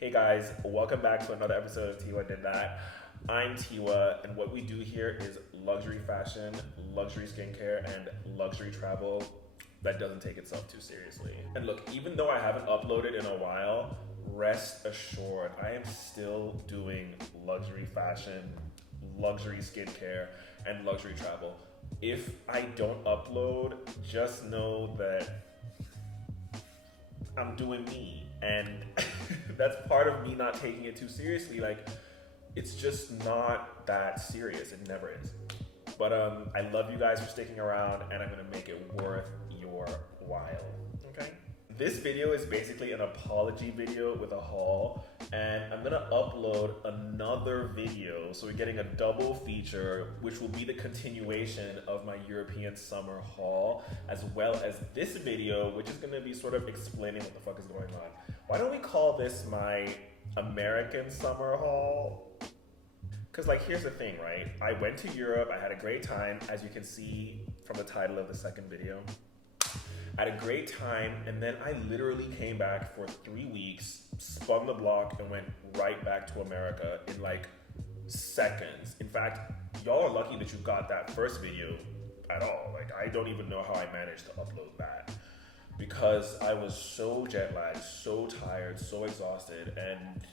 Hey guys, welcome back to another episode of Tiwa Did That. I'm Tiwa, and what we do here is luxury fashion, luxury skincare, and luxury travel that doesn't take itself too seriously. And look, even though I haven't uploaded in a while, rest assured, I am still doing luxury fashion, luxury skincare, and luxury travel. If I don't upload, just know that I'm doing me, and that's part of me not taking it too seriously. Like, it's just not that serious. It never is. But I love you guys for sticking around, and I'm gonna make it worth your while. Okay? This video is basically an apology video with a haul, and I'm gonna upload another video, so we're getting a double feature, which will be the continuation of my European summer haul, as well as this video, which is gonna be sort of explaining what the fuck is going on. Why don't we call this my American summer haul? Because, like, here's the thing, right? I went to Europe, I had a great time, as you can see from the title of the second video. I had a great time, and then I literally came back for 3 weeks, spun the block, and went right back to America in like seconds. In fact, y'all are lucky that you got that first video at all. Like, I don't even know how I managed to upload that because I was so jet lagged, so tired, so exhausted. And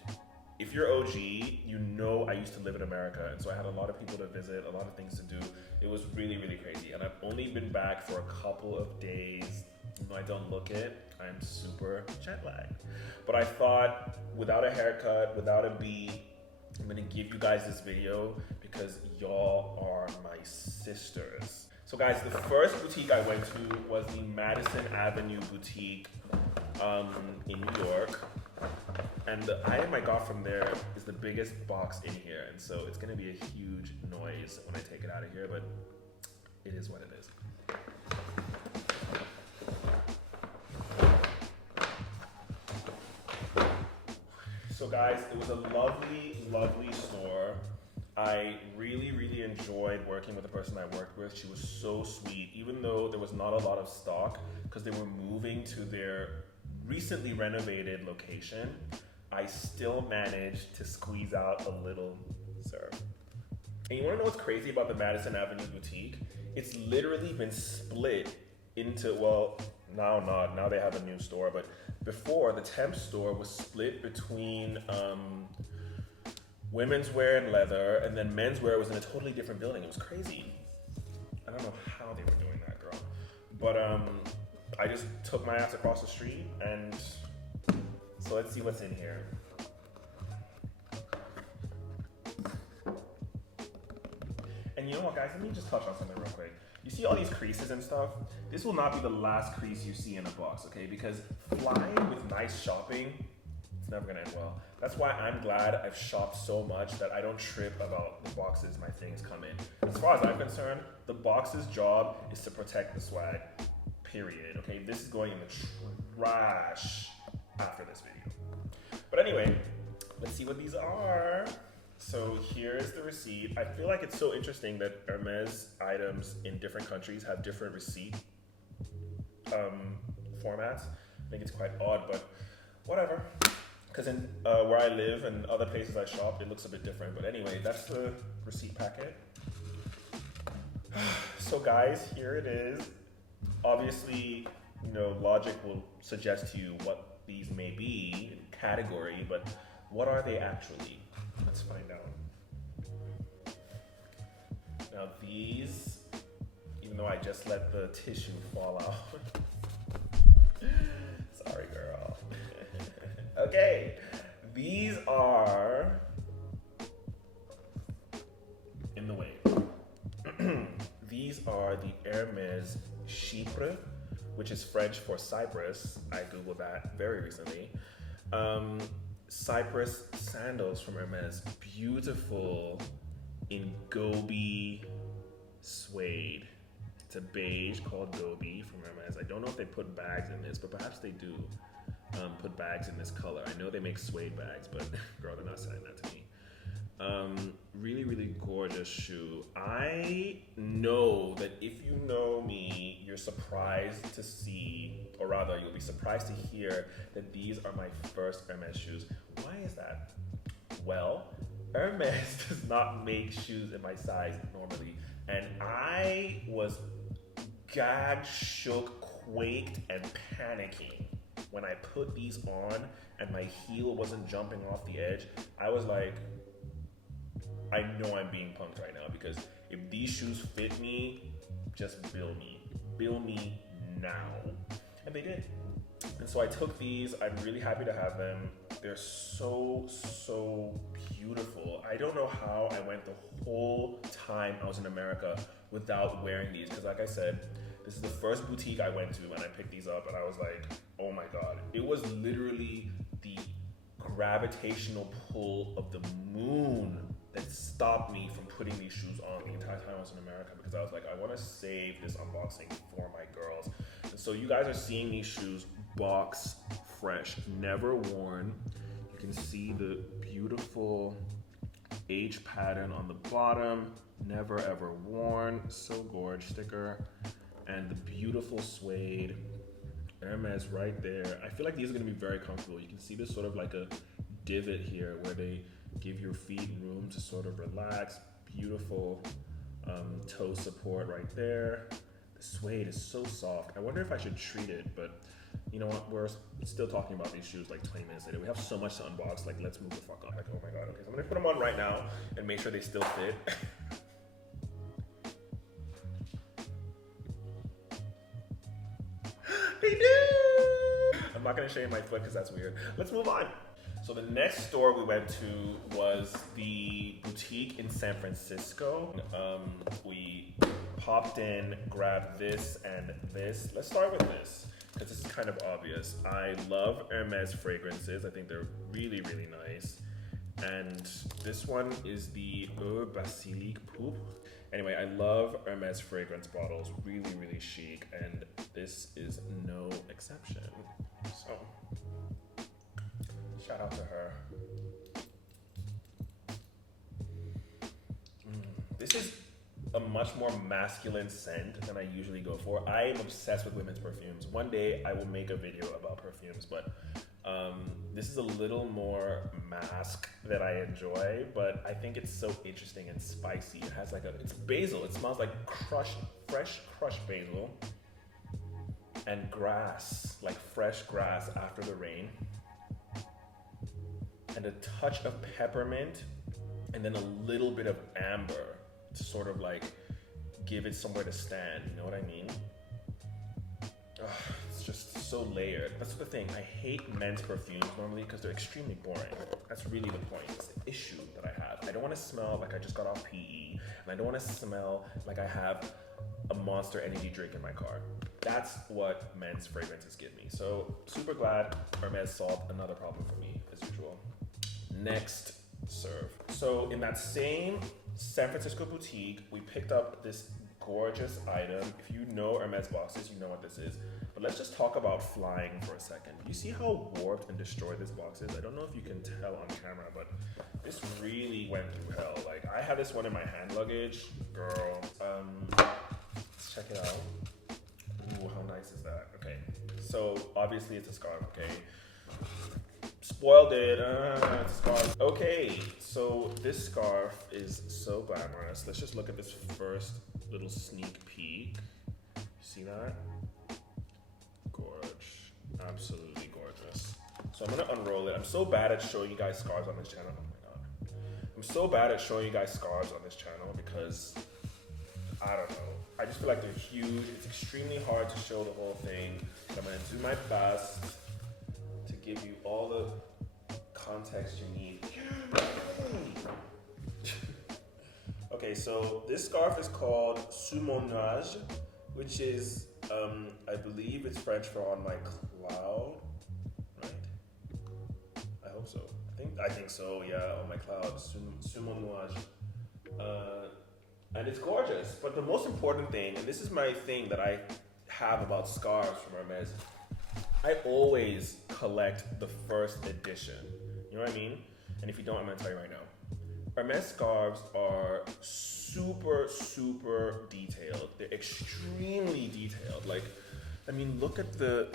if you're OG, you know I used to live in America, and so I had a lot of people to visit, a lot of things to do. It was really, really crazy, and I've only been back for a couple of days. Even though I don't look it, I'm super jet lagged. But I thought, without a haircut, without a beat, I'm gonna give you guys this video because y'all are my sisters. So guys, the first boutique I went to was the Madison Avenue boutique in New York. And the item I got from there is the biggest box in here. And so it's gonna be a huge noise when I take it out of here, but it is what it is. So guys, it was a lovely, lovely store. I really, really enjoyed working with the person I worked with. She was so sweet, even though there was not a lot of stock because they were moving to their recently renovated location. I still managed to squeeze out a little serve. And you wanna know what's crazy about the Madison Avenue boutique? It's literally been split into, well, now not, now they have a new store, but before, the temp store was split between women's wear and leather, and then menswear was in a totally different building. It was crazy. I don't know how they were doing that, girl. But I just took my ass across the street, and so let's see what's in here. And you know what, guys, let me just touch on something real quick. You see all these creases and stuff? This will not be the last crease you see in a box, okay? Because flying with nice shopping, it's never gonna end well. That's why I'm glad I've shopped so much that I don't trip about the boxes my things come in. As far as I'm concerned, the box's job is to protect the swag, period, okay? This is going in the trash after this video. But anyway, let's see what these are. So here's the receipt. I feel like it's so interesting that Hermes items in different countries have different receipt formats. I think it's quite odd, but whatever. Because in where I live and other places I shop, it looks a bit different. But anyway, that's the receipt packet. So guys, here it is. Obviously, you know, logic will suggest to you what these may be in category, but what are they actually? Let's find out. Now these, even though I just let the tissue fall out. Sorry, girl. Okay, these are in the way. These are the Hermes Chypre, which is French for Cyprus. I googled that very recently. Cyprus sandals from Hermes, beautiful in Gobi suede. It's a beige called Gobi from Hermes. I don't know if they put bags in this, but perhaps they do put bags in this color. I know they make suede bags, but girl, they're not selling that to me. Really, really gorgeous gorgeous shoe. I know that if you know me, you're surprised to see, or rather, you'll be surprised to hear that these are my first Hermes shoes. Why is that? Well, Hermes does not make shoes in my size normally, and I was gagged, shook, quaked, and panicking when I put these on and my heel wasn't jumping off the edge. I was like, I know I'm being punked right now, because if these shoes fit me, just bill me. Bill me now. And they did. And so I took these. I'm really happy to have them. They're so, so beautiful. I don't know how I went the whole time I was in America without wearing these, because like I said, this is the first boutique I went to and I picked these up and I was like, oh my God. It was literally the gravitational pull of the moon that stopped me from putting these shoes on the entire time I was in America, because I was like, I want to save this unboxing for my girls. And so you guys are seeing these shoes box fresh, never worn. You can see the beautiful H pattern on the bottom, never ever worn, so gorge sticker, and the beautiful suede Hermes right there. I feel like these are gonna be very comfortable. You can see there's sort of like a divot here where they give your feet room to sort of relax. Beautiful toe support right there. The suede is so soft. I wonder if I should treat it, but you know what? We're still talking about these shoes like 20 minutes later. We have so much to unbox. Like, let's move the fuck on. Like, oh my God. Okay, so I'm gonna put them on right now and make sure they still fit. They do! I'm not gonna show you my foot because that's weird. Let's move on. So the next store we went to was the boutique in San Francisco. We popped in, grabbed this and this. Let's start with this, because this is kind of obvious. I love Hermes fragrances. I think they're really, really nice. And this one is the Basilic Poop. Anyway, I love Hermes fragrance bottles, really, really chic, and this is no exception. So, shout out to her. This is a much more masculine scent than I usually go for. I am obsessed with women's perfumes. One day I will make a video about perfumes, but this is a little more mask that I enjoy, but I think it's so interesting and spicy. It has like it's basil. It smells like fresh crushed basil and grass, like fresh grass after the rain. And a touch of peppermint and then a little bit of amber to sort of like give it somewhere to stand, you know what I mean? Ugh, it's just so layered. That's the thing. I hate men's perfumes normally because they're extremely boring. That's really the point. It's the issue that I have. I don't want to smell like I just got off PE, and I don't want to smell like I have a Monster energy drink in my car. That's what men's fragrances give me. So super glad Hermes solved another problem for me as usual. Next serve. So in that same San Francisco boutique, we picked up this gorgeous item. If you know Hermes boxes, you know what this is. But let's just talk about flying for a second. You see how warped and destroyed this box is? I don't know if you can tell on camera, but this really went through hell. Like, I have this one in my hand luggage. Girl, let's check it out. Ooh, how nice is that? Okay, so obviously it's a scarf, okay? Spoiled it, it's a scarf. Okay, so this scarf is so glamorous. Let's just look at this first little sneak peek. See that? Gorge, absolutely gorgeous. So I'm gonna unroll it. I'm so bad at showing you guys scarves on this channel. Oh my God. I'm so bad at showing you guys scarves on this channel because, I don't know. I just feel like they're huge. It's extremely hard to show the whole thing. But I'm gonna do my best to give you all the context you need. Okay, so this scarf is called Sous mon nuage, which is, I believe it's French for on my cloud, right? I hope so. I think so, yeah, on my cloud, Sous mon nuage. And it's gorgeous, but the most important thing, and this is my thing that I have about scarves from Hermes, I always collect the first edition. You know what I mean? And if you don't, I'm gonna tell you right now. Hermes scarves are super, super detailed. They're extremely detailed. Like, I mean, look at the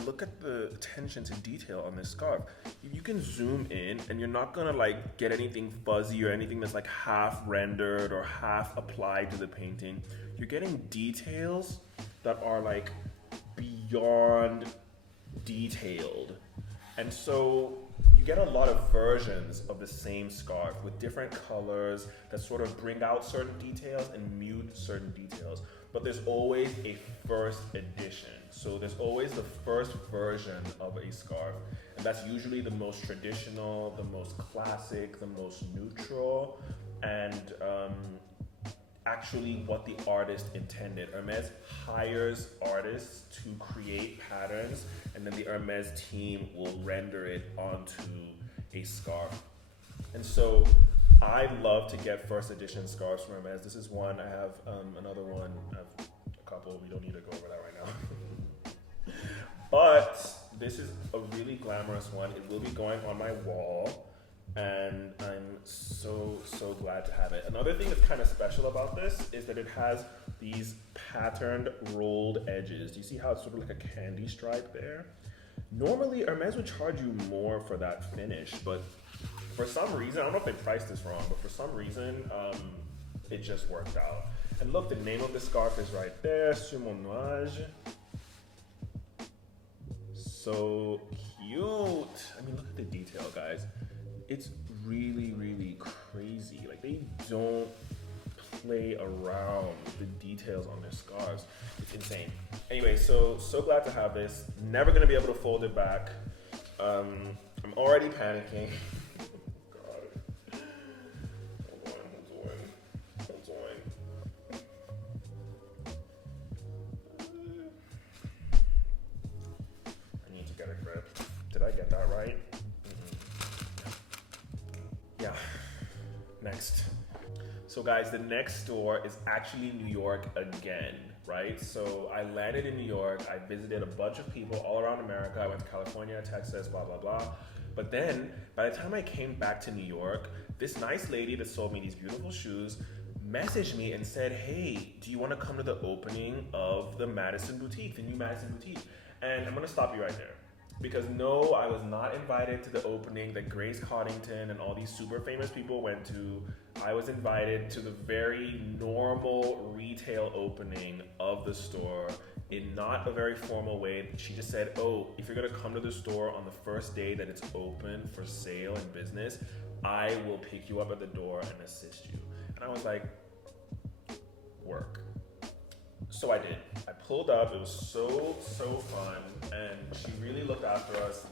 attention to detail on this scarf. You can zoom in, and you're not gonna like get anything fuzzy or anything that's like half rendered or half applied to the painting. You're getting details that are like beyond detailed, and so you get a lot of versions of the same scarf with different colors that sort of bring out certain details and mute certain details. But there's always a first edition. So there's always the first version of a scarf. And that's usually the most traditional, the most classic, the most neutral, and actually what the artist intended. Hermes hires artists to create patterns, and then the Hermes team will render it onto a scarf. And so I love to get first edition scarves from Hermes. This is one. I have another one. I have a couple. We don't need to go over that right now. But this is a really glamorous one. It will be going on my wall, and I'm so glad to have it. Another thing that's kind of special about this is that it has these patterned rolled edges. Do you see how it's sort of like a candy stripe there? Normally Hermes would charge you more for that finish, but for some reason, I don't know if they priced this wrong, but for some reason it just worked out. And look, the name of the scarf is right there, Sur mon nuage. So cute. I mean, look at the detail, guys. It's really, really crazy. Like, they don't play around with the details on their scarves. It's insane. Anyway, so glad to have this. Never gonna be able to fold it back. I'm already panicking. God. Hold on. I need to get a grip. Did I get that right? Yeah, next. So guys, the next store is actually New York again, right? So I landed in New York, I visited a bunch of people all around America. I went to California, Texas, blah, blah, blah. But then, by the time I came back to New York, this nice lady that sold me these beautiful shoes messaged me and said, hey, do you wanna come to the opening of the Madison boutique, the new Madison boutique? And I'm gonna stop you right there. Because no, I was not invited to the opening that Grace Coddington and all these super famous people went to. I was invited to the very normal retail opening of the store in not a very formal way. She just said, oh, if you're gonna come to the store on the first day that it's open for sale and business, I will pick you up at the door and assist you. And I was like, work. So I did. I pulled up, it was so fun, and she really looked after us,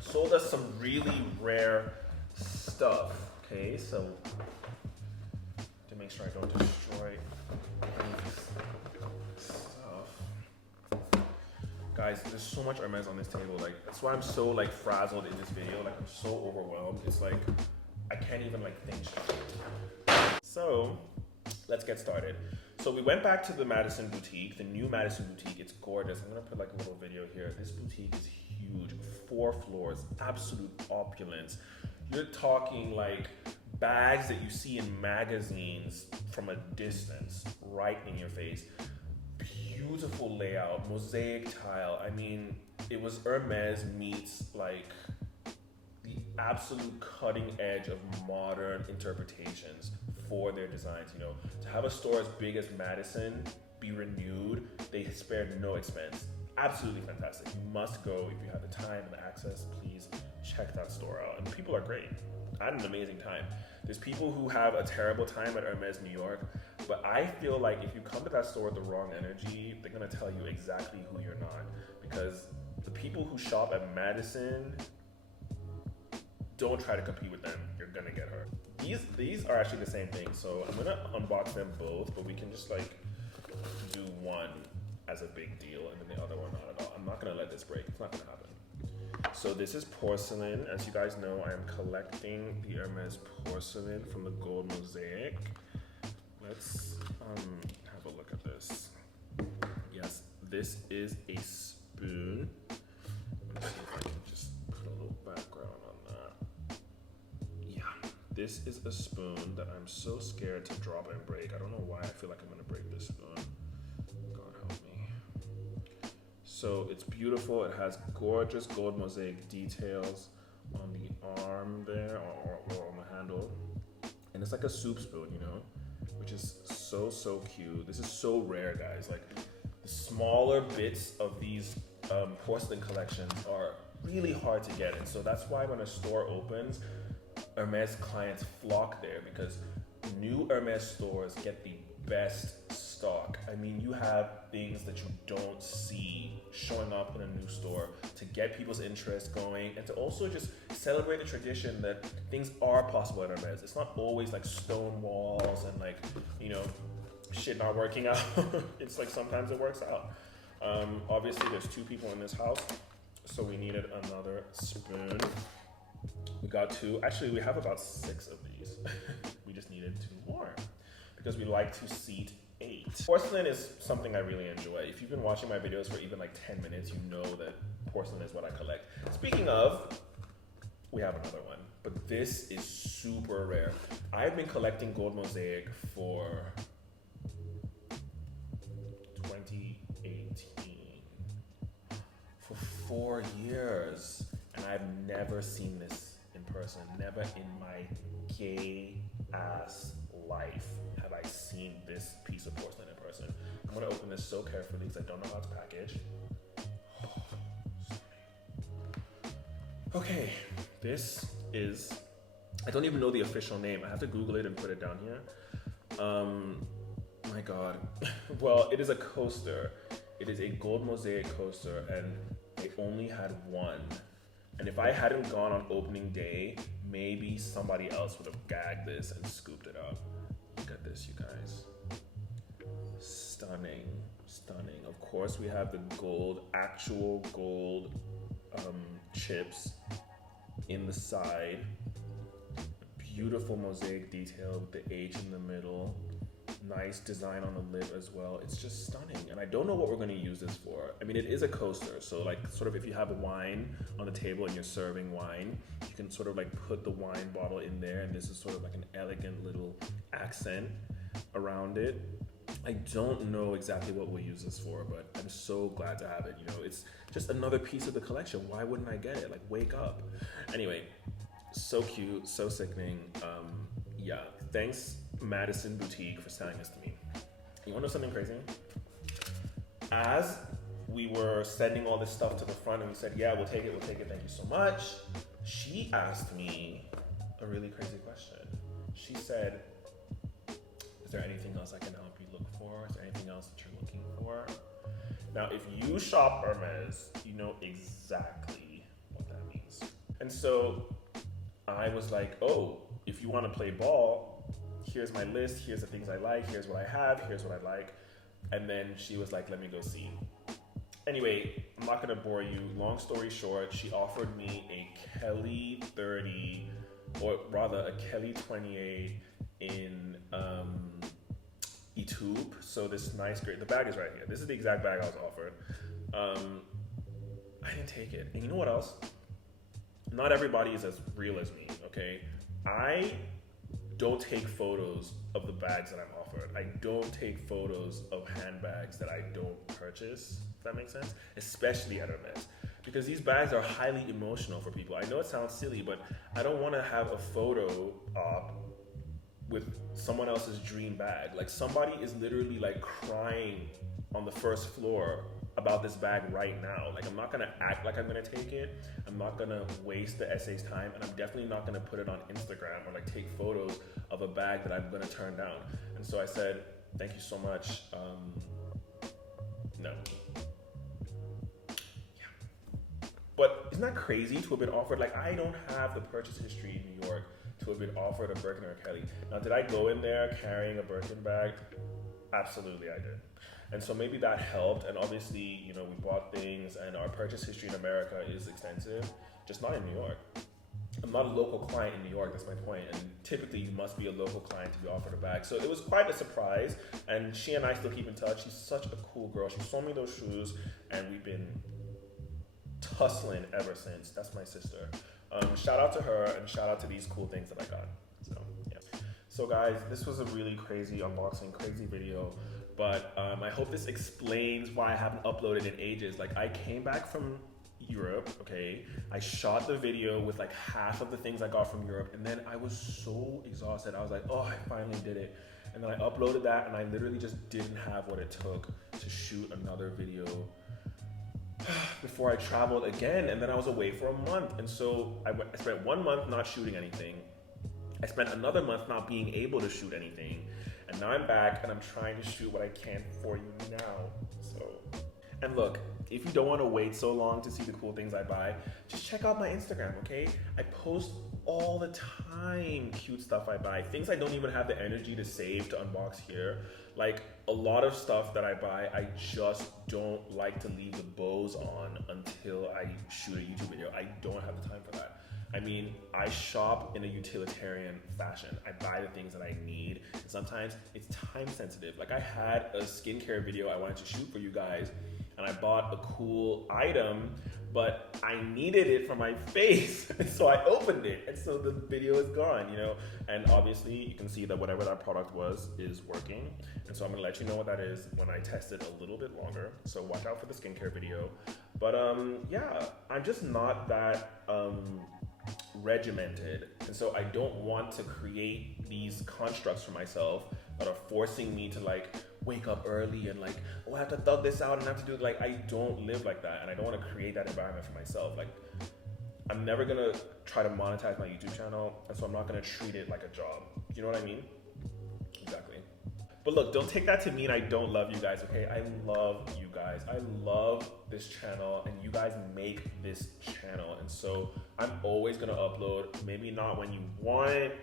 sold us some really rare stuff, okay? So, to make sure I don't destroy any of this stuff. Guys, there's so much Hermes on this table, like, that's why I'm so, like, frazzled in this video, like, I'm so overwhelmed. It's like, I can't even, like, think straight. So, let's get started. So we went back to the Madison boutique, the new Madison boutique. It's gorgeous. I'm gonna put like a little video here. This boutique is huge, 4 floors, absolute opulence. You're talking like bags that you see in magazines from a distance, right in your face. Beautiful layout, mosaic tile. I mean, it was Hermes meets like the absolute cutting edge of modern interpretations for their designs. You know, to have a store as big as Madison be renewed, they spared no expense. Absolutely fantastic. You must go if you have the time and the access. Please check that store out. And the people are great. I had an amazing time. There's people who have a terrible time at Hermes New York, but I feel like if you come to that store with the wrong energy, they're gonna tell you exactly who you're not. Because the people who shop at Madison, don't try to compete with them. You're gonna get hurt. These are actually the same thing, so I'm gonna unbox them both, but we can just like do one as a big deal and then the other one not at all. I'm not gonna let this break. It's not gonna happen. So this is porcelain. As you guys know, I am collecting the Hermes porcelain from the gold mosaic. Let's have a look at this. Yes, this is a spoon. Let's see if I can just put a little background on that. Yeah, this is a spoon that I'm so scared to drop and break. I don't know why I feel like I'm gonna break this spoon. God help me. So it's beautiful. It has gorgeous gold mosaic details on the arm there, or on the handle. And it's like a soup spoon, you know, which is so cute. This is so rare, guys. Like, the smaller bits of these porcelain collections are really hard to get in. So that's why when a store opens, Hermes clients flock there, because new Hermes stores get the best stock. I mean, you have things that you don't see showing up in a new store to get people's interest going, and to also just celebrate the tradition that things are possible at Hermes. It's not always like stone walls and like, you know, shit not working out. It's like sometimes it works out. Obviously there's 2 people in this house, so we needed another spoon. We got 2. Actually, we have about 6 of these. We just needed 2 more because we like to seat 8. Porcelain is something I really enjoy. If you've been watching my videos for even like 10 minutes, you know that porcelain is what I collect. Speaking of, we have another one, but this is super rare. I've been collecting gold mosaic for 2018, for 4 years, and I've never seen this in person. Never in my gay ass life have I seen this piece of porcelain in person. I'm gonna open this so carefully because I don't know how it's packaged. Okay, this is, I don't even know the official name. I have to Google it and put it down here. My God. Well, it is a coaster. It is a gold mosaic coaster, and they only had 1. And if I hadn't gone on opening day, maybe somebody else would have gagged this and scooped it up. Look at this, you guys. Stunning, stunning. Of course, we have the gold, actual gold chips in the side. Beautiful mosaic detail with the H in the middle. Nice design on the lid as well. It's just stunning, and I don't know what we're going to use this for. I mean, it is a coaster, so like sort of if you have a wine on the table and you're serving wine, you can sort of like put the wine bottle in there, and this is sort of like an elegant little accent around it. I don't know exactly what we'll use this for, but I'm so glad to have it. You know, it's just another piece of the collection. Why wouldn't I get it? Like, wake up. Anyway, so cute, so sickening. Yeah, thanks Madison Boutique for selling this to me. You wanna know something crazy? As we were sending all this stuff to the front and we said, yeah, we'll take it, thank you so much, she asked me a really crazy question. She said, is there anything else I can help you look for? Is there anything else that you're looking for? Now, if you shop Hermes, you know exactly what that means. And so I was like, oh, if you wanna play ball, here's my list, here's the things I like, here's what I have, here's what I like. And then she was like, let me go see. Anyway, I'm not gonna bore you. Long story short, she offered me a Kelly 30, or rather a Kelly 28 in Etube. So this nice, great, the bag is right here. This is the exact bag I was offered. I didn't take it. And you know what else? Not everybody is as real as me, okay? I don't take photos of the bags that I'm offered. I don't take photos of handbags that I don't purchase, if that makes sense, especially at Hermes, because these bags are highly emotional for people. I know it sounds silly, but I don't want to have a photo op with someone else's dream bag. Like, somebody is literally like crying on the first floor about this bag right now. Like, I'm not gonna act like I'm gonna take it. I'm not gonna waste the essay's time, and I'm definitely not gonna put it on Instagram or like take photos of a bag that I'm gonna turn down. And so I said, thank you so much. No. Yeah. But isn't that crazy to have been offered? Like, I don't have the purchase history in New York to have been offered a Birkin or a Kelly. Now, did I go in there carrying a Birkin bag? Absolutely, I did. And so maybe that helped. And obviously, you know, we bought things, and our purchase history in America is extensive, just not in New York. I'm not a local client in New York, that's my point. And typically you must be a local client to be offered a bag. So it was quite a surprise. And she and I still keep in touch. She's such a cool girl. She sold me those shoes, and we've been tussling ever since. That's my sister. Shout out to her, and shout out to these cool things that I got. So So guys, this was a really crazy unboxing, crazy video, but I hope this explains why I haven't uploaded in ages. Like, I came back from Europe, okay? I shot the video with like half of the things I got from Europe, and then I was so exhausted. I was like, oh, I finally did it. And then I uploaded that, and I literally just didn't have what it took to shoot another video before I traveled again. And then I was away for a month. And so I spent 1 month not shooting anything. I spent another month not being able to shoot anything. And now I'm back, and I'm trying to shoot what I can for you now. So, and look, if you don't want to wait so long to see the cool things I buy, just check out my Instagram, okay? I post all the time cute stuff I buy, things I don't even have the energy to save to unbox here. Like, a lot of stuff that I buy, I just don't like to leave the bows on until I shoot a YouTube video. I don't have the time for that. I mean, I shop in a utilitarian fashion. I buy the things that I need. And sometimes it's time sensitive. Like, I had a skincare video I wanted to shoot for you guys, and I bought a cool item, but I needed it for my face. So I opened it, and so the video is gone, you know? And obviously you can see that whatever that product was is working. And so I'm gonna let you know what that is when I test it a little bit longer. So watch out for the skincare video. But yeah, I'm just not that regimented. And so I don't want to create these constructs for myself that are forcing me to like wake up early and like, oh, I have to thug this out and I have to do it. Like, I don't live like that, and I don't want to create that environment for myself. Like, I'm never gonna try to monetize my YouTube channel, and so I'm not gonna treat it like a job. You know what I mean? Exactly. But look, don't take that to mean I don't love you guys, okay? I love you guys. I love this channel, and you guys make this channel. And so I'm always gonna upload, maybe not when you want it,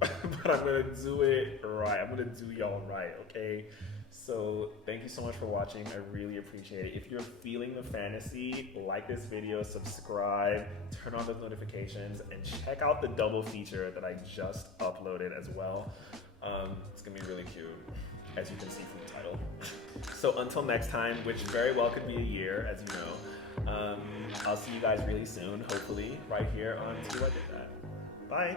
but I'm gonna do it right. I'm gonna do y'all right, okay? So thank you so much for watching. I really appreciate it. If you're feeling the fantasy, like this video, subscribe, turn on those notifications, and check out the double feature that I just uploaded as well. It's gonna be really cute, as you can see from the title. So until next time, which very well could be a year, as you know, I'll see you guys really soon, hopefully, right here on See What I Did That. Bye.